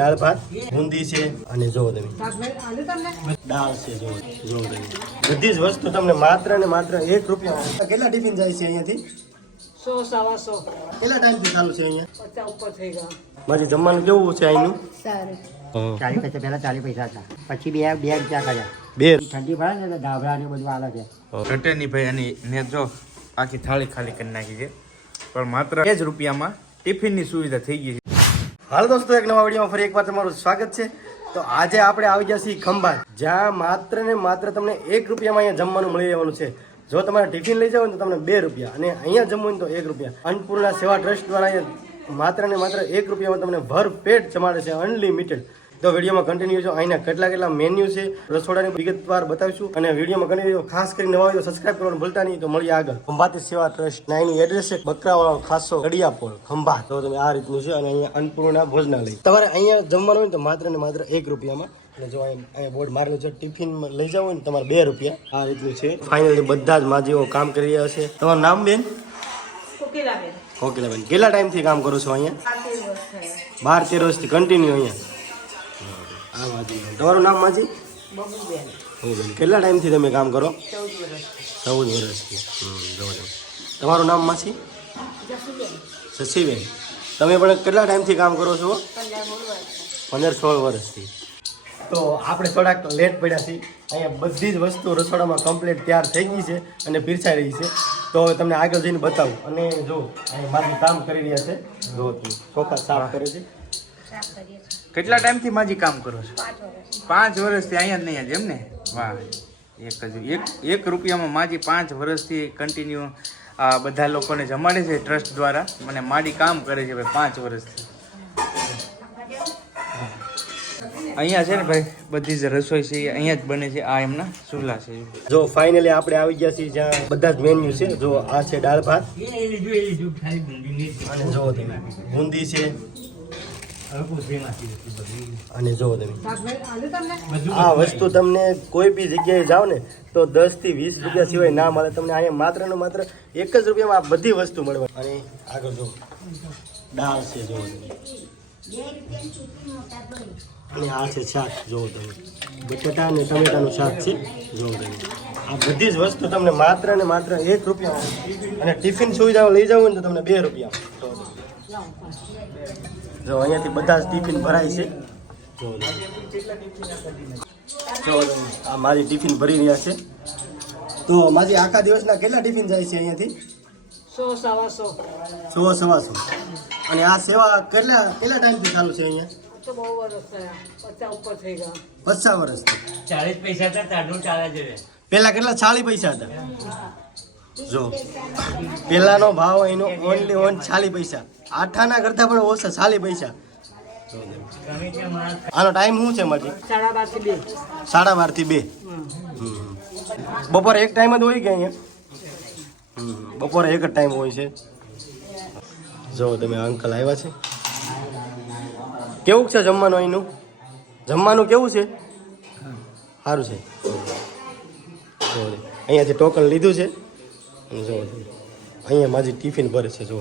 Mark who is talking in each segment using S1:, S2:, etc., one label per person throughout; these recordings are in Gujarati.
S1: દાળ ભાત બુંદી છે અને જો તમે. દાળ છે જો જો તમે. બધી જ વસ્તુ તમને માત્ર ને માત્ર એક રૂપિયા કેટલા ટિફિન જાય છે અહીંયાથી?
S2: સો સવા સો.
S1: કેટલા ટાઈમથી ચાલુ છે અહીંયા?
S2: પચાસ ઉપર થઈ ગયા.
S1: મારી જમવાનું કેવું છે અહીંનું?
S2: સારું.
S3: ચાલીસ પૈસા પહેલા ચાલીસ પૈસા હતા. પછી બે બે રૂપિયા કર્યા
S1: બે?
S3: ઠંડી પડે ને ધાબળા ને બધું આલે છે.
S4: ભાઈ અને ને જો આખી થાળી ખાલી કરી નાખી છે. પણ માત્ર એ જ રૂપિયામાં ટિફિનની સુવિધા થઈ ગઈ છે.
S1: હાલ દોસ્તો, એક નવા વિડીયોમાં ફરી એકવાર તમારું સ્વાગત છે. તો આજે આપણે આવી ગયા છીએ ખંભાત, જ્યાં માત્ર ને માત્ર તમને એક રૂપિયામાં અહીંયા જમવાનું મળી રહેવાનું છે. જો તમારે ટિફિન લઈ જાવ ને તો તમને બે રૂપિયા, અને અહીંયા જમવું તો એક રૂપિયા. અન્નપૂર્ણા સેવા ટ્રસ્ટ દ્વારા માત્ર ને માત્ર એક રૂપિયામાં તમને ભર પેટ જમાડે છે અનલિમિટેડ. તો વિડીયોમાં કન્ટિન્યુ જો અહીંના કેટલા કેટલા મેન્યુ છે રસોડાની વિગતવાર બતાવીશું. અને વિડીયોમાં કન્ટિન્યુ ખાસ કરીને નવા વીડિયો તો સબસ્ક્રાઇબ કરવાનું ભૂલતા નહીં. તો મળીએ આગળ. ખંભાતી સેવા ટ્રસ્ટ ના એનું એડ્રેસ છે બકરાવાળો ખાસો ગડિયાપોળ ખંભાત તો તમે આ રીતનું છે અને અહીંયા અન્નપૂર્ણા ભોજનાલય. તમારે અહીંયા જમવાનું હોય તો માત્ર ને માત્ર એક રૂપિયામાં. જો અહીંયા બોર્ડ મારેલું છે ટિફિન લઈ જાવ હોય ને તમારે બે રૂપિયા. આ રીતનું છે. ફાઇનલી બધા જ માજીઓ કામ કરી રહ્યા છે. તમારું નામ બેન?
S2: કોકિલાબેન.
S1: બેન કેટલા ટાઈમથી કામ કરો છો અહીંયા? બાર તેર વર્ષથી કન્ટિન્યુ અહીંયા. તમારું નામ માજી?
S2: બબુબેન.
S1: કેટલા ટાઈમથી તમે કામ કરો?
S2: ચૌદ વર્ષ
S1: ચૌદ વર્ષથી તમારું નામ માસી? શશીબેન તમે પણ કેટલા ટાઈમથી કામ કરો છો?
S2: પંદર
S1: સોળ વર્ષથી. તો આપણે થોડાક લેટ પડ્યા છીએ. અહીંયા બધી જ વસ્તુ રસોડામાં કમ્પ્લીટ તૈયાર થઈ ગઈ છે અને પીરસાઈ રહી છે. તો હવે તમને આગળ જઈને બતાવું. અને જો, અહીંયા મારી કામ કરી રહ્યા છે. જો, ચોખા સાફ કરે છે.
S4: કેટલા ટાઈમથી માજી કામ કરો છો?
S2: પાંચ વર્ષ
S4: પાંચ વર્ષથી અહીંયા જ નહીં જ એમ ને? વાહ એક જ એક એક રૂપિયામાં માજી પાંચ વર્ષથી કન્ટિન્યુ આ બધા લોકોને જમાડે છે ટ્રસ્ટ દ્વારા મને માડી કામ કરે છે ભાઈ પાંચ વર્ષથી. અહીંયા છે ને ભાઈ બધી જ રસોઈ છે અહીંયા જ બને છે આ એમના ચૂલા છે.
S1: જો ફાઇનલી આપણે આવી ગયા છીએ જ્યાં બધા જ મેન્યુ છે જો આ છે દાળ ભાત. અને જો તમે બુંદી છે અને જો તમે. આ વસ્તુ તમને કોઈ બી જગ્યાએ જાઓ ને તો દસથી વીસ રૂપિયા સિવાય ના મળે. તમને અહીંયા માત્ર ને માત્ર એક જ રૂપિયામાં આ બધી વસ્તુ મળે. અને આગળ જો દાળ છે જો અને આ છે શાક જોવો તમે. બટેટા અને ટમેટાનું શાક છે જોવો તમે. આ બધી જ વસ્તુ તમને માત્ર ને માત્ર એક રૂપિયા અને ટિફિન સુવિધાઓ લઈ જવું ને તો તમને બે રૂપિયામાં. જો અહીંયાથી બધા જ ટિફિન ભરાય છે. જો આ મારી ટિફિન ભરી રહ્યા છે. તો મારી આખા દિવસના કેટલા ટિફિન જાય છે અહીંયાથી?
S2: સો સવા સો.
S1: સો સવાસો અને આ સેવા કેટલા કેટલા ટાઈમથી ચાલુ છે અહીંયા?
S2: પચાસ વર્ષ થયા. પચાસ ઉપર થઈ ગયા.
S1: પચાસ વર્ષથી
S3: ચાલીસ પૈસા હતા ચાલે છે.
S1: પેલા કેટલા ચાલી પૈસા હતા? જો પેલાનો ભાવ એનો ઓનલી ઓન ચાલી પૈસા. આઠાના કરતા પણ ઓછા ચાલી પૈસા. આનો ટાઈમ શું છે મારી
S2: સાડા બારથી બે
S1: બપોરે એક ટાઈમ જ હોય કે અહીંયા. બપોરે એક જ ટાઈમ હોય છે. જો તમે અંકલ આવ્યા છે. કેવું છે જમવાનું અહીંનું? જમવાનું કેવું છે? સારું છે. અહીંયાથી ટોકન લીધું છે જો અહીંયા મારી ટિફિન ભરે છે, જો.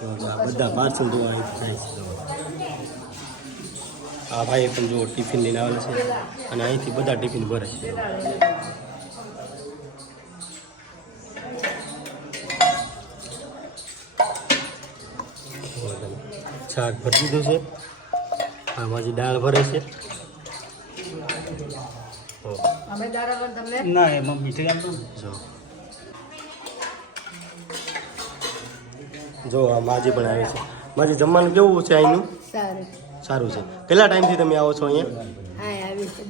S1: જો બધા પાર્સલ જોવા અહીંથી છે, જો. આ ભાઈ પણ જુઓ ટિફિન લઈને આવેલા છે અને અહીંથી બધા ટિફિન ભરે છે શાક ભરી દીધું છે. આ માજી દાળ ભરે છે.
S2: અમે દાડા તમને
S3: ના એમાં મીઠી આપો
S1: જો. જો આ માજી પણ આવે છે. માજી જમવાનું કેવું છે અહીંનું?
S2: સારું.
S1: સારું છે. કેટલા ટાઈમથી તમે આવો છો અહીંયા?
S2: હા આવી છે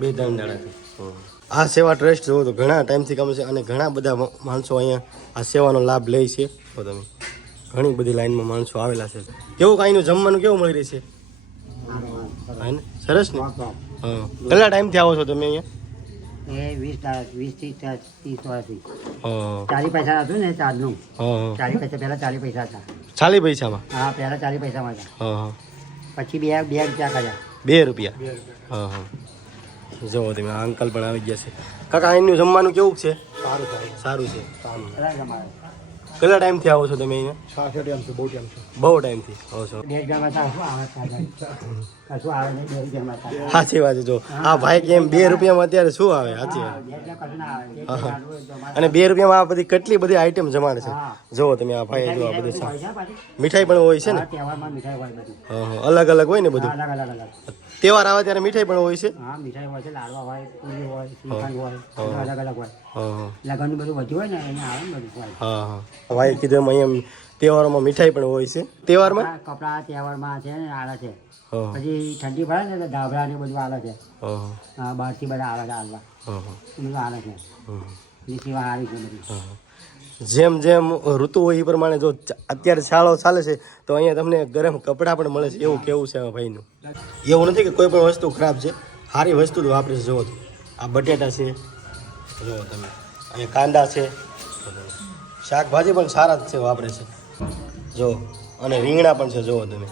S2: બે
S1: ત્રણ દાડાથી. આ સેવા ટ્રસ્ટ જોવો તો ઘણા ટાઈમથી કામ છે અને ઘણા બધા માણસો અહીંયા આ સેવાનો લાભ લે છે. તો તમે. ઘણી બધી લાઈનમાં માણસો આવેલા છે. કેવું કાંઈનું જમવાનું કેવું મળી રહે છે? સરસ ને? કેટલા ટાઈમથી આવો છો તમે અહીંયા?
S3: એ વીસ દાડા વીસથી ત્રીસ વર્ષથી
S1: હા.
S3: ચાલીસ પૈસા હતું ને ચાર્જનું
S1: હા
S3: ચાલીસ પૈસા પહેલા ચાલી પૈસા હતા.
S1: ચાલી પૈસામાં?
S3: હા પહેલા ચાલી પૈસામાં હતા.
S1: હા હા.
S3: પછી બે બે રૂપિયા કર્યા
S1: બે રૂપિયા? હા હા. જો તમે આ અંકલ પણ આવી ગયા છે. કાકા એનું જમવાનું કેવું છે? સારું સારું છે. સારું કેટલા ટાઈમથી આવો છો તમે અહીંયા?
S5: છાસઠ ટાઈમથી બહુ ટાઈમથી
S1: બહુ ટાઈમથી આવો છો.
S3: બે હજારમાં તો શું આવે છે કશું આવે નહીં બે હજારમાં તો
S1: સાચી વાત છે જો. આ ભાઈ કેમ બે રૂપિયામાં અત્યારે શું આવે? સાચી વાત. અને બે રૂપિયામાં આ બધી કેટલી બધી આઈટમ જમાડે છે. જુઓ તમે આ ભાઈ જો આ બધું
S3: મીઠાઈ
S1: પણ હોય છે ને. અલગ અલગ હોય ને બધું? તહેવાર આવે ત્યારે મીઠાઈ પણ હોય છે?
S3: હા મીઠાઈ હોય છે લાડવા હોય પૂરી હોય શ્રીખંડ હોય અલગ અલગ હોય.
S1: હા
S3: બધું વધ્યું હોય ને એને આવે ને બધું હોય.
S1: હા હા. ભાઈ કીધું એમ અહીંયા તહેવારોમાં મીઠાઈ પણ હોય છે. તહેવારમાં?
S3: કપડા તહેવારમાં છે ને આવે છે. પછી ઠંડી પડે ને તો ધાબળા ને બધું આવે છે.
S1: હા
S3: બહારથી બધા આવે છે હાલવા. બધું આવે છે. એ સેવા આવી છે બધી.
S1: જેમ જેમ ઋતુ હોય એ પ્રમાણે જો અત્યારે શાળો ચાલે છે, તો અહીંયા તમને ગરમ કપડાં પણ મળે છે. એવું કેવું છે ભાઈનું? એવું નથી કે કોઈ પણ વસ્તુ ખરાબ છે. સારી વસ્તુ તો વાપરે છે જુઓ આ બટેટા છે. જુઓ તમે. અહીંયા કાંદા છે. શાકભાજી પણ સારા જ છે, વાપરે છે. જો અને રીંગણા પણ છે, જુઓ તમે.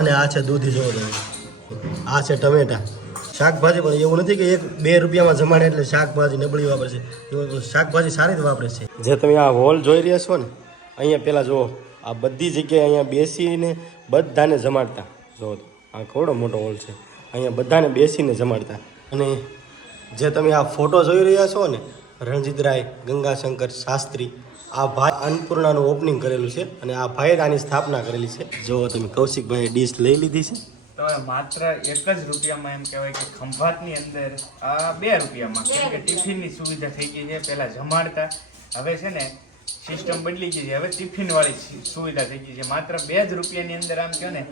S1: અને આ છે દૂધી, જુઓ તમે. આ છે ટમેટા. શાકભાજી પણ એવું નથી કે એક બે રૂપિયામાં જમાડે એટલે શાકભાજી નબળી વાપરે છે. શાકભાજી સારી જ વાપરે છે. જે તમે આ હોલ જોઈ રહ્યા છો ને, અહીંયા પેલા જુઓ, આ બધી જગ્યાએ અહીંયા બેસીને બધાને જમાડતા. જુઓ આ કેવડો મોટો હોલ છે. અહીંયા બધાને બેસીને જમાડતા. અને જે તમે આ ફોટો જોઈ રહ્યા છો ને, રણજીત રાય, ગંગાશંકર શાસ્ત્રી, આ ભાઈ અન્નપૂર્ણાનું ઓપનિંગ કરેલું છે અને આ ભાઈએ આની સ્થાપના કરેલી છે. જો તમે, કૌશિકભાઈએ ડીશ લઈ લીધી છે.
S4: તો માત્ર એક જ રૂપિયામાં એમ કહેવાય કે ખંભાતની અંદર આ બે રૂપિયામાં. કેમ કે ટિફિનની સુવિધા થઈ ગઈ છે, પહેલાં જમાડતા. હવે છે ને સિસ્ટમ બદલી ગઈ છે. હવે ટિફિન વાળી સુવિધા થઈ ગઈ છે. માત્ર બે જ રૂપિયાની અંદર આમ કહો ને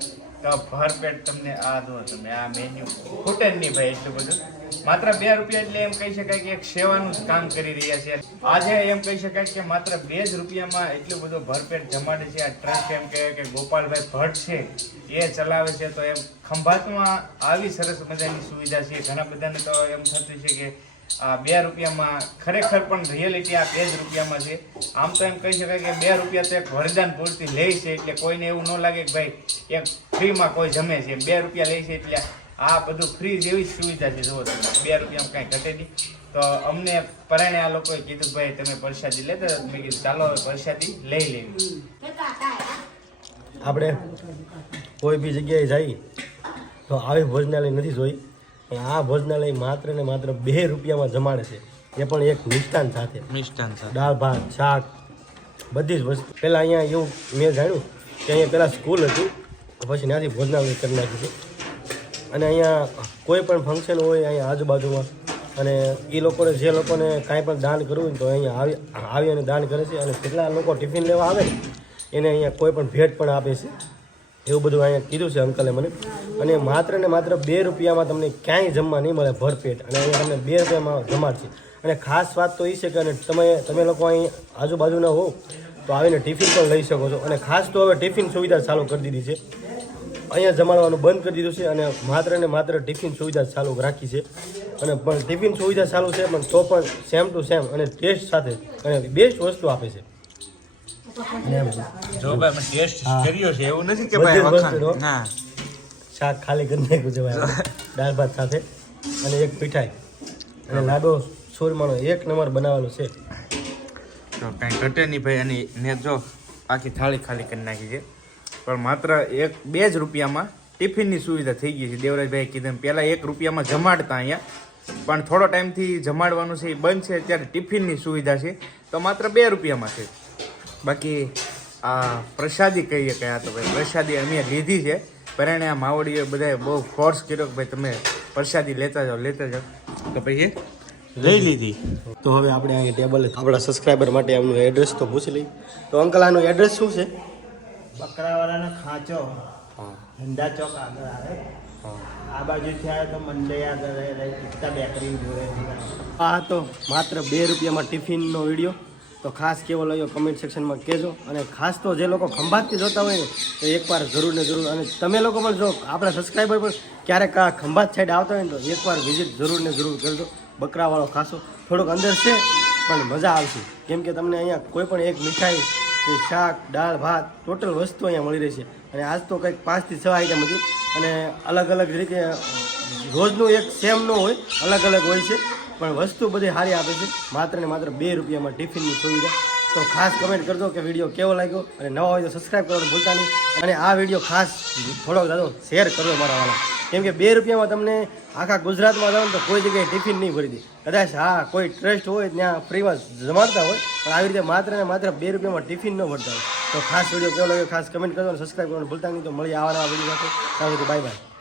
S4: તો ભરપેટ તમને આ જો તમે આ મેન્યુ ખૂટે જ નહીં ભાઈ એટલું બધું. માત્ર બે રૂપિયા એટલે એમ કહી શકાય કે એક સેવાનું જ કામ કરી રહ્યા છે. આજે એમ કહી શકાય કે માત્ર બે જ રૂપિયામાં એટલું બધું ભરપેટ જમાડે છે. આ ટ્રસ્ટ એમ કહે કે ગોપાલભાઈ ભટ્ટ છે, એ ચલાવે છે. તો એમ ખંભાતમાં આવી સરસ મજાની સુવિધા છે. ઘણા બધાને તો એમ થતું છે કે આ બે રૂપિયામાં ખરેખર પણ રિયલિટી આ બે જ રૂપિયામાં છે. આમ તો એમ કહી શકાય કે બે રૂપિયા તો એક વરદાન પૂરતી લે છે, એટલે કોઈને એવું ન લાગે કે ભાઈ એક ફ્રીમાં કોઈ જમે છે. બે રૂપિયા લે છે, એટલે આ બધું ફ્રી જેવી સુવિધા છે. જુઓ તમે, બે રૂપિયામાં કાંઈ ઘટે નહીં. તો અમને પરાણે આ લોકોએ કીધું ભાઈ તમે પરસાદી લેતા. મેં કીધું, ચાલો પ્રસાદી લઈ લેવી
S1: આપણે કોઈ બી જગ્યાએ જઈએ તો આવી ભોજનાલય નથી જોઈ. પણ આ ભોજનાલય માત્ર ને માત્ર બે રૂપિયામાં જમાડે છે. એ પણ એક મિષ્ટાન સાથે.
S4: મિષ્ટાન સાથે.
S1: દાળ ભાત શાક બધી જ વસ્તુ. પહેલાં અહીંયા એવું મેં જાણ્યું કે અહીંયા પહેલાં સ્કૂલ હતી. પછી ત્યાંથી ભોજનાલય કરી નાખ્યું છે અને અહીંયા કોઈ પણ ફંક્શન હોય અહીંયા આજુબાજુમાં. અને એ લોકોને જે લોકોને કાંઈ પણ દાન કરવું હોય તો અહીંયા આવી આવી અને દાન કરે છે. અને કેટલા લોકો ટિફિન લેવા આવે એને અહીંયા કોઈ પણ ભેટ પણ આપે છે. એવું બધું અહીંયા કીધું છે અંકલે મને. અને માત્ર ને માત્ર બે રૂપિયામાં તમને ક્યાંય જમવા નહીં મળે ભરપેટ. અને અહીંયા તમને બે રૂપિયામાં જમાડશે અને ખાસ વાત તો એ છે કે અને તમે તમે લોકો અહીં આજુબાજુના હો, તો આવીને ટિફિન પણ લઈ શકો છો. અને ખાસ તો હવે ટિફિન સુવિધા ચાલુ કરી દીધી છે. અહીંયા જમાડવાનું બંધ કરી દીધું છે અને માત્ર ને માત્ર ટિફિન સુવિધા ચાલુ રાખી છે. અને પણ ટિફિન સુવિધા ચાલુ છે, પણ તો પણ સેમ ટુ સેમ અને ટેસ્ટ સાથે અને બેસ્ટ વસ્તુ આપે છે.
S4: જો ભાઈ અમે ટેસ્ટ કર્યો છે એવું નથી કે ભાઈ
S1: જ
S4: વખાણ. ના.
S1: શાક ખાલી કરી નાખ્યું છે ભાઈ. દાળ ભાત સાથે અને એક મીઠાઈ. અને લાડો સુરમાનો એક નંબર બનાવેલો છે.
S4: તો કાંઈ ઘટે નહીં ભાઈ અને ને જો આખી થાળી ખાલી કરી નાખી છે. પણ માત્ર એક બે જ રૂપિયામાં ટિફિનની સુવિધા થઈ ગઈ છે. દેવરાજભાઈ કીધું પહેલાં એક રૂપિયામાં જમાડતા અહીંયા. પણ થોડો ટાઈમથી જમાડવાનું છે એ બંધ છે. અત્યારે ટિફિનની સુવિધા છે. તો માત્ર બે રૂપિયામાં છે. બાકી આ પ્રસાદી કહીએ કે આ તો ભાઈ પ્રસાદી અમે લીધી છે. પરણે આ માવડીએ બધાએ બહુ ફોર્સ કર્યો કે ભાઈ તમે પ્રસાદી લેતા જાઓ લેતા જાઓ. તો પછી લઈ લીધી.
S1: તો હવે આપણે અહીંયા ટેબલ આપણા સબસ્ક્રાઈબર માટે એમનું એડ્રેસ તો પૂછી લઈ તો અંકલ આનું એડ્રેસ શું છે?
S5: બકરાવાળાનો ખાંચો. ધંધા ચોક આગળ આવે. આ બાજુથી આવે તો મંડઈ આગળ એકતા બેકરી જોડે
S1: આ તો માત્ર બે રૂપિયામાં ટિફિનનો વીડિયો. તો ખાસ કેવો લાગ્યો કમેન્ટ સેક્શનમાં કહેજો. અને ખાસ તો જે લોકો ખંભાતથી જોતા હોય ને, તો એકવાર જરૂર ને જરૂર, અને તમે લોકો પણ જો આપણા સબસ્ક્રાઈબર પણ ક્યારેક આ ખંભાત સાઈડ આવતા હોય ને, તો એકવાર વિઝિટ જરૂર ને જરૂર કરજો. બકરાવાળો ખાસો. થોડોક અંદર છે, પણ મજા આવશે. કેમ કે તમને અહીંયા કોઈ પણ એક મીઠાઈ કે શાક, દાળ, ભાત ટોટલ વસ્તુ અહીંયા મળી રહેશે. અને આજ તો કંઈક પાંચથી છ આઈટમ હતી. અને અલગ અલગ રીતે રોજનું એક સેમ ન હોય, અલગ અલગ હોય છે. પણ વસ્તુ બધી સારી આપે છે. માત્ર ને માત્ર બે રૂપિયામાં ટિફિનની સુવિધા. તો ખાસ કમેન્ટ કરજો કે વીડિયો કેવો લાગ્યો અને નવા હોય તો સબસ્ક્રાઈબ કરવાનું ભૂલતા નહીં. અને આ વીડિયો ખાસ થોડોક દાદો શેર કરજો મારા વાળા. કેમ કે બે રૂપિયામાં તમને આખા ગુજરાતમાં જાઓ તો કોઈ જગ્યાએ ટિફિન નહીં ભરી દે. કદાચ હા, કોઈ ટ્રસ્ટ હોય, ત્યાં ફ્રીમાં જમાડતા હોય, પણ આવી રીતે માત્ર ને માત્ર બે રૂપિયામાં ટિફિન ન ભરતા હોય. તો ખાસ વીડિયો કેવો લાગ્યો, ખાસ કમેન્ટ કરજો અને સબસ્ક્રાઈબ કરવાનું ભૂલતા નહીં. તો મળી આવવાના વીડિયો સાથે. Bye bye